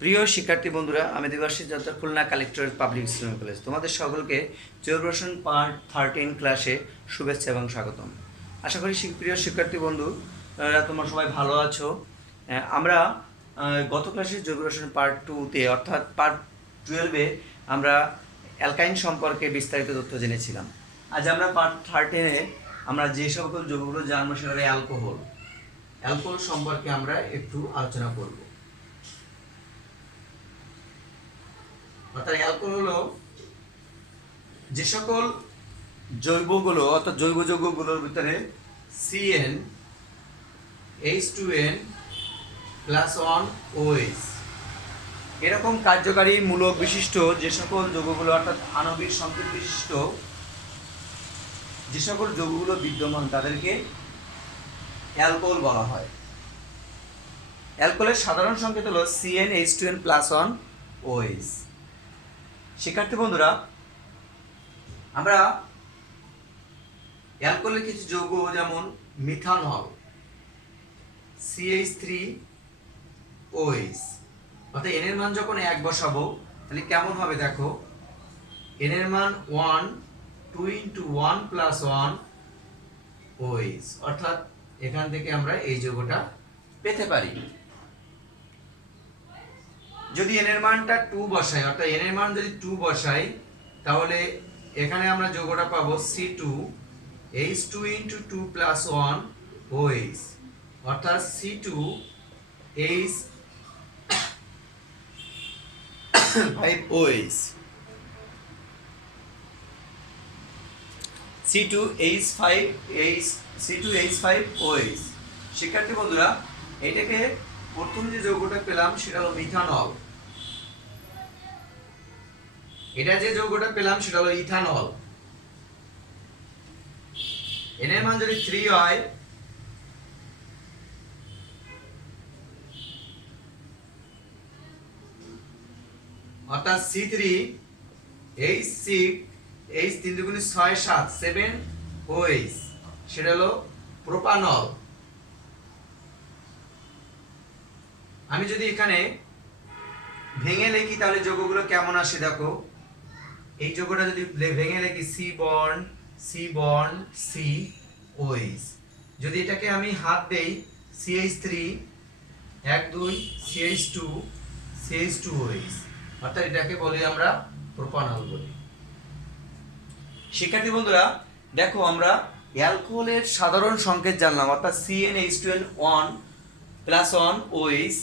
প্রিয় শিক্ষার্থী বন্ধুরা, আমি Debashis Dutta, Khulna collectorate public school college, তোমাদের সকলকে জৈবরসায়ন পার্ট 13 ক্লাসে শুভেচ্ছা এবং স্বাগতম। আশা করি প্রিয় শিক্ষার্থী বন্ধু তোমরা সবাই ভালো আছো। আমরা গত ক্লাসে জৈবরসায়ন পার্ট 2-তে অর্থাৎ পার্ট 12-এ আমরা অ্যালকাইন সম্পর্কে বিস্তারিত তথ্য জেনেছিলাম। আজ আমরা পার্ট 13-এ আমরা যে সকল যৌগগুলো জানবো সেটা হলো অ্যালকোহল সম্পর্কে আমরা একটু আলোচনা করব। অর্থাৎ অ্যালকোহল হলো যে সকল জৈবগুলো অর্থাৎ জৈব যৌগগুলোর ভিতরে CN H2N +1 OH এরকম কার্যকারী মূলক বিশিষ্ট যে সকল যৌগগুলো অর্থাৎ আণবিক সংকেত বিশিষ্ট যে সকল যৌগগুলো বিদ্যমান তাদেরকে অ্যালকোহল বলা হয়। অ্যালকোহলের সাধারণ সংকেত হলো CN H2N +1 OH। শিক্ষার্থী বন্ধুরা, আমরা অ্যালকোহলের কিছু যৌগ যেমন মিথানল CH3OH, অর্থাৎ এন এর মান যখন 1 বসাবো তাহলে কেমন হবে দেখো, এন এর মান 1 2 × 1 + 1 OH, অর্থাৎ এখান থেকে আমরা এই যৌগটা পেতে পারি। যদি এন এর মানটা 2 বসাই, অর্থাৎ এন এর মান যদি 2 বসাই তাহলে এখানে আমরা যৌগটা পাবো C2 H2 × 2 + 1 OH, অর্থাৎ C2 H5OH C2H5OH। শিক্ষার্থী বন্ধুরা, এটাকে প্রথম যে যৌগটা পেলাম সেটা হলো মিথানল, এটা যে যৌগটা পেলাম সেটা হলো ইথানল। এন এর মান যদি 3 হয় অর্থাৎ C3 H6 H3 × 6 = 7 OH, সেটা হলো প্রোপানল। আমি যদি এখানে ভেঙে লিখি তাহলে যৌগগুলো কেমন আসে দেখো, এই যৌগটা যদি ভেঙে লিখি C bond C bond C OH, যদি এটাকে আমি হাত দেই CH3 1 2 CH2 CH2OH, অর্থাৎ এটাকে বলি আমরা প্রোপানল বলি। শিক্ষার্থী বন্ধুরা দেখো, আমরা অ্যালকোহলের সাধারণ সংকেত জানলাম, অর্থাৎ CnH2n1 +1 OH,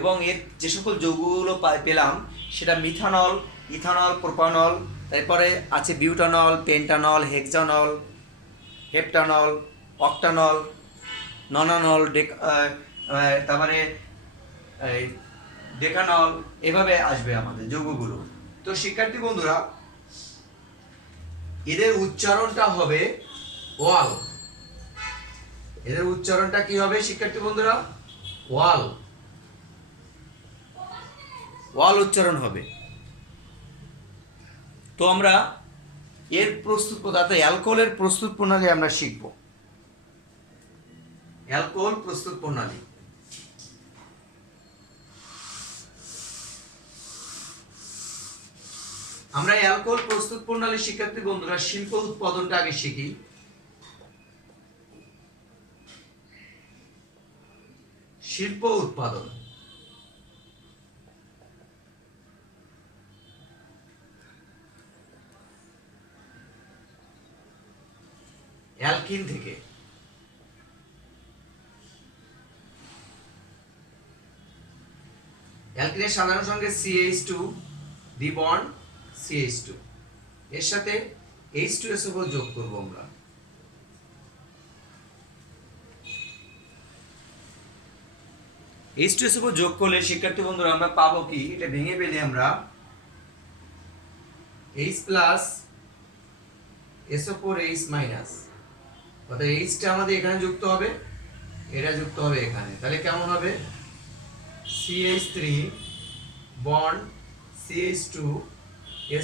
এবং এর যে সকল যৌগগুলো পেলাম সেটা মিথানল, ইথানল, প্রোপানল, তারপরে আছে বিউটানল, পেন্টানল, হেক্সানল, হেপ্টানল, অক্টানল, ননানল, তারপরে ডেকানল, এভাবে আসবে আমাদের যৌগগুলো। তো শিক্ষার্থী বন্ধুরা, এদের উচ্চারণটা হবে ওয়াল। এদের উচ্চারণটা কি হবে শিক্ষার্থী বন্ধুরা? ওয়াল, ওয়াল উচ্চারণ হবে। তো আমরা এর প্রস্তুত পদার্থ অ্যালকোহলের প্রস্তুত প্রণালী আমরা শিখব। অ্যালকোহল প্রস্তুত প্রণালী, আমরা অ্যালকোহল প্রস্তুত প্রণালী শিক্ষার্থী বন্ধুরা শিল্প উৎপাদনটা আগে শিখি। শিল্প উৎপাদন, অ্যালকিন থেকে। অ্যালকিনের সাধারণ সংকেত CH2 দ্বিবন্ড CH2, এর সাথে H2SO4 যোগ করব আমরা। H2SO4 যোগ করলে শিক্ষার্থী বন্ধুরা আমরা পাবো কি, এটা ভেঙে পেলে আমরা H+ SO4H-, অর্থাৎ H টা আমাদের এখানে যুক্ত হবে, এটা যুক্ত হবে এখানে, তাহলে কেমন হবে CH3 bond CH2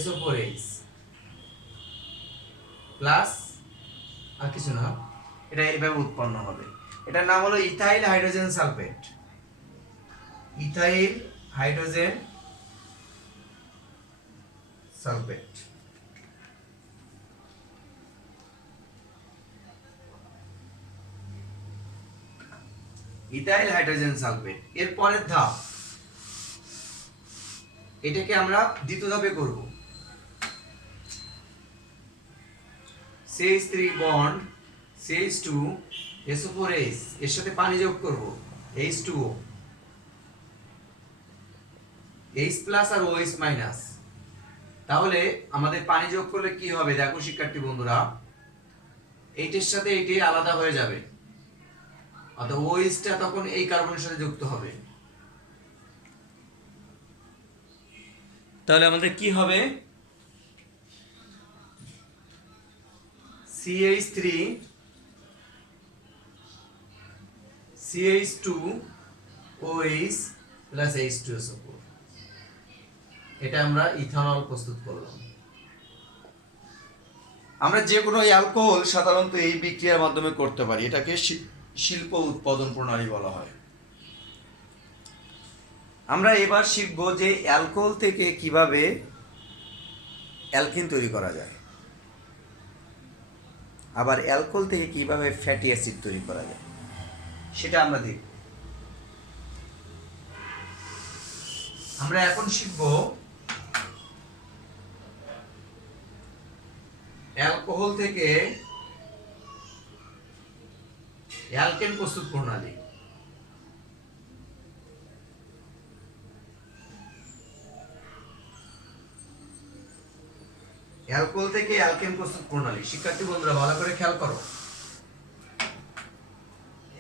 SO4H plus আর কিছু না, এটা এইভাবে উৎপন্ন হবে। এটার নাম হলো ethyl hydrogen sulphate. Ethyl hydrogen sulphate. Ethyl hydrogen sulphate. এর পরের ধাপ, এটাকে আমরা দ্বিতীয় ধাপে করব। CH3 বন্ড CH2 SO4H, এর সাথে পানি যোগ করব H2O, H প্লাস আর OH মাইনাস। তাহলে আমাদের পানি যোগ করলে কি হবে দেখো শিক্ষার্থী বন্ধুরা, এইটার সাথে এইটি আলাদা হয়ে যাবে, অর্থাৎ OH টা তখন এই কার্বনের সাথে যুক্ত হবে। তাহলে আমাদের কি হবে, CH3 CH2 OH plus H2SO4, এটা আমরা ইথানল প্রস্তুত করলাম। আমরা যে কোনো অ্যালকোহল সাধারণত এই বিক্রিয়ার মাধ্যমে করতে পারি, এটাকে শিল্প উৎপাদন প্রণালী বলা হয়। আমরা এবার শিখব যে অ্যালকোহল থেকে কিভাবে অ্যালকিন তৈরি করা যায়, আবার অ্যালকোহল থেকে কিভাবে ফ্যাটি অ্যাসিড তৈরি করা যায় সেটা আমরা দেখব। আমরা এখন শিখব অ্যালকোহল থেকে অ্যালকেন প্রস্তুত প্রণালী। অ্যালকোহল থেকে অ্যালকেন প্রস্তুত প্রণালী। শিক্ষার্থী বন্ধুরা ভালো করে খেয়াল করো,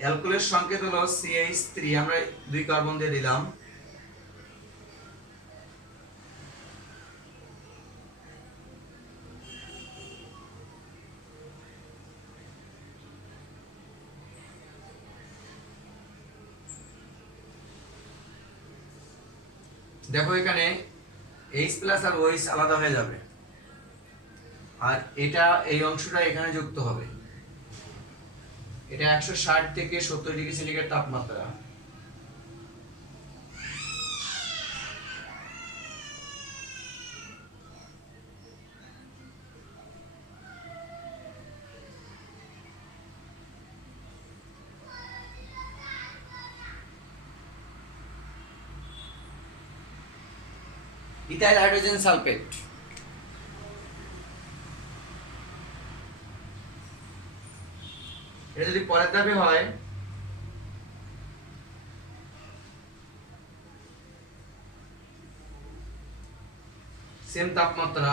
অ্যালকোহলের সংকেত হলো CH3, আমরা 2 কার্বন দিয়ে দিলাম, দেখো এখানে H প্লাস আর OH আলাদা হয়ে যাবে, আর এটা এই অংশটা এখানে যুক্ত হবে। এটা 160 থেকে 70 ডিগ্রি সেন্টিগ্রেড তাপমাত্রা। Ethyl hydrogen sulphate. এটা যদি পরের ধাপে হয়, সেম তাপমাত্রা,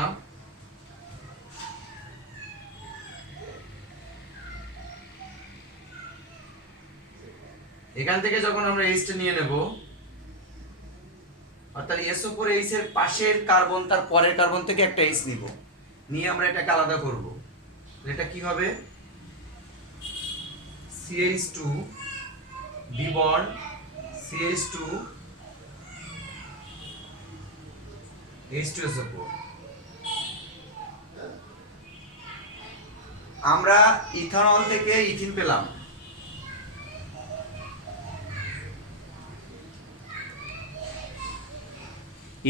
এখান থেকে যখন আমরা এইচটা নিয়ে নেব, অর্থাৎ SO4H এর পাশের কার্বন তার পরের কার্বন থেকে একটা H নিব, নিয়ে আমরা এটাকে আলাদা করব। এটা কি হবে, CH2 B bond CH2 H2SO4। আমরা ইথানল থেকে ইথিন পেলাম,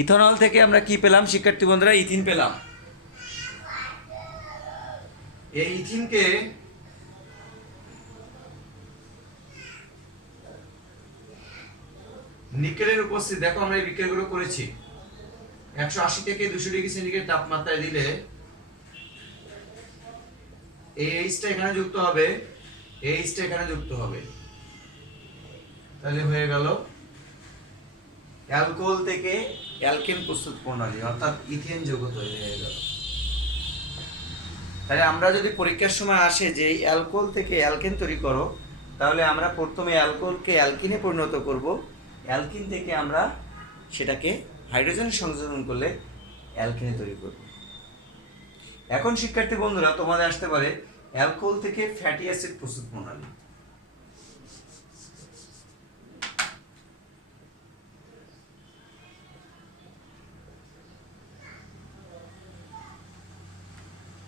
ইথানল থেকে আমরা কি পেলাম শিক্ষার্থী বন্ধুরা, ইথিন পেলাম। এই ইথিনকে নিকেলের উপস্থিতি, দেখো আমরা এই বিক্রিয়াগুলো করেছি, 180 থেকে 200 ডিগ্রি সেন্টিগ্রেড তাপমাত্রায় দিলে এই এইচটা এখানে যুক্ত হবে, এই এইচটা এখানে যুক্ত হবে, তাহলে হয়ে গেল অ্যালকোহল থেকে অ্যালকেন প্রস্তুত প্রণালী, অর্থাৎ ইথেন যৌগ তৈরি হয়ে গেল। তাহলে আমরা যদি পরীক্ষার সময় আসে যে অ্যালকোহল থেকে অ্যালকেন তৈরি করো, তাহলে আমরা প্রথমে অ্যালকোহলকে অ্যালকিনে পরিণত করব, অ্যালকিন থেকে আমরা সেটাকে হাইড্রোজেন সংযোজন করলে অ্যালকিনে তৈরি করব। এখন শিক্ষার্থী বন্ধুরা তোমাদের আসতে পারে অ্যালকোহল থেকে ফ্যাটি অ্যাসিড প্রস্তুত প্রণালী।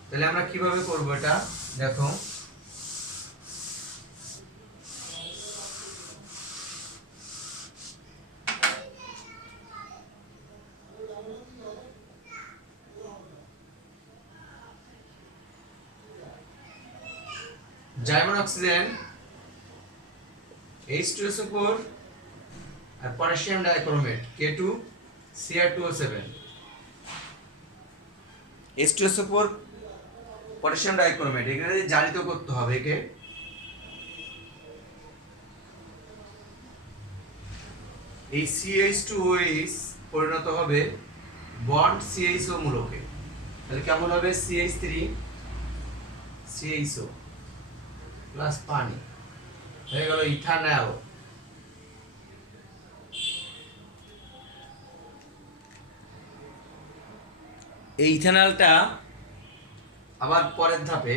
তাহলে আমরা কিভাবে করব এটা দেখো, জার্মান অক্সিজেন H2SO4 আর potassium dichromate K2Cr2O7 H2SO4 potassium dichromate এখানে জারিত করতে হবে একে এই CH2OH পরিণত হবে বন্ড CHO মূলকে তাহলে কেমন হবে CH3CHO প্লাস পানি হয়ে গেল ইথানল এই ইথানলটা আবার পরের ধাপে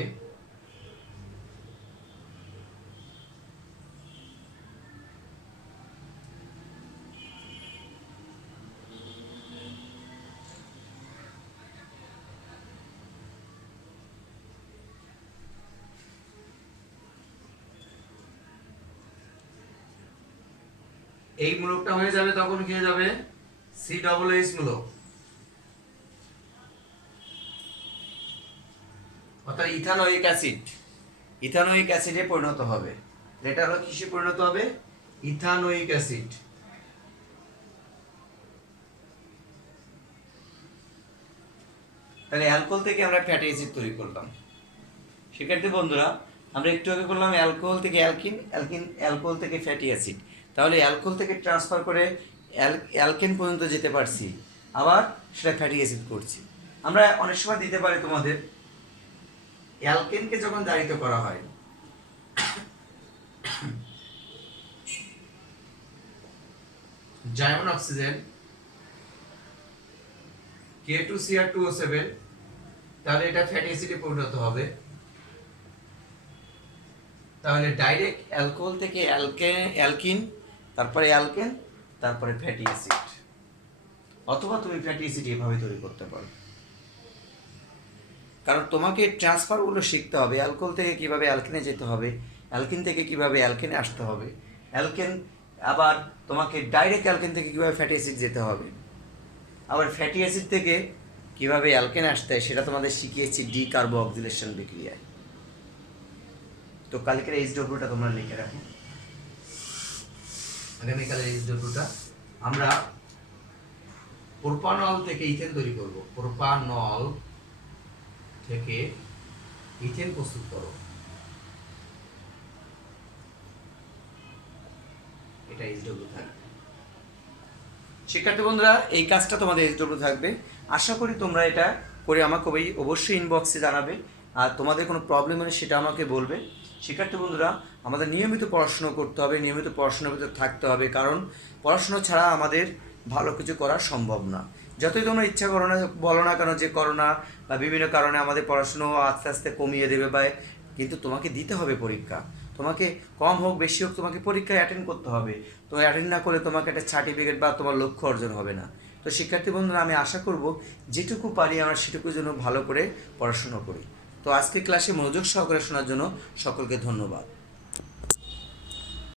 এই মূলকটা হয়ে যাবে তখন কি হয়ে যাবে COOH মূলক অর্থাৎ ইথানোয়িক অ্যাসিডে পরিণত হবে এটা হলো কিসে পরিণত হবে ইথানোয়িক অ্যাসিড তাহলে অ্যালকোহল থেকে আমরা ফ্যাটি অ্যাসিড তৈরি করলাম শিক্ষার্থী বন্ধুরা আমরা একটু আগে করলাম অ্যালকোহল থেকে অ্যালকোহল থেকে ফ্যাটি অ্যাসিড তাহলে অ্যালকোহল থেকে ট্রান্সফার করে অ্যালকেন পর্যন্ত যেতে পারছি আবার সেটা ফ্যাটি অ্যাসিড করছি আমরা অনেক সময় দিতে পারি তোমাদের অ্যালকেনকে যখন জারিত করা হয় জার্মান অক্সিজেন K2Cr2O7 তাহলে এটা ফ্যাটি অ্যাসিডে পরিণত হবে তাহলে ডাইরেক্ট অ্যালকোহল থেকে অ্যালকিন তারপরে অ্যালকেন তারপরে ফ্যাটি অ্যাসিড অথবা তুমি ফ্যাটি অ্যাসিড এভাবে তৈরি করতে পারো কারণ তোমাকে ট্রান্সফারগুলো শিখতে হবে অ্যালকোহল থেকে কিভাবে অ্যালকেনে যেতে হবে অ্যালকিন থেকে কিভাবে অ্যালকেনে আসতে হবে অ্যালকেন আবার তোমাকে ডাইরেক্ট অ্যালকেন থেকে কিভাবে ফ্যাটি অ্যাসিড যেতে হবে আবার ফ্যাটি অ্যাসিড থেকে কিভাবে অ্যালকেনে আসতে হয় সেটা তোমাদের শিখিয়েছি ডিকার্বোক্সিলেশন বিক্রিয়ায় তো কালকের H+টা তোমরা লিখে রাখো আগামীকালের H+টা আমরা প্রোপানল থেকে ইথেন তৈরি করব প্রোপানল থেকে ইথেন প্রস্তুত করো এটা H+ থাকবে শিক্ষার্থী বন্ধুরা এই কাজটা তোমাদের H+ থাকবে আশা করি তোমরা এটা করে আমাকে অবশ্যই ইনবক্সে জানাবে আর তোমাদের কোনো প্রবলেম হলে সেটা আমাকে বলবে শিক্ষার্থী বন্ধুরা আমাদের নিয়মিত পড়াশোনা করতে হবে নিয়মিত পড়াশোনার ভিতরে থাকতে হবে কারণ পড়াশোনা ছাড়া আমাদের ভালো কিছু করা সম্ভব না যতই তোমরা ইচ্ছা করো না বলো না কেন যে করোনা বা বিভিন্ন কারণে আমাদের পড়াশুনো আস্তে আস্তে কমিয়ে দেবে বা কিন্তু তোমাকে দিতে হবে পরীক্ষা তোমাকে কম হোক বেশি হোক তোমাকে পরীক্ষায় অ্যাটেন্ড করতে হবে তো অ্যাটেন্ড না করলে তোমাকে একটা সার্টিফিকেট বা তোমার লক্ষ্য অর্জন হবে না তো শিক্ষার্থী বন্ধুরা আমি আশা করব যেটুকু পারি আমরা সেটুকুর জন্য ভালো করে পড়াশুনো করি তো আজকে ক্লাসে মনোযোগ সহকারে শোনার জন্য সকলকে ধন্যবাদ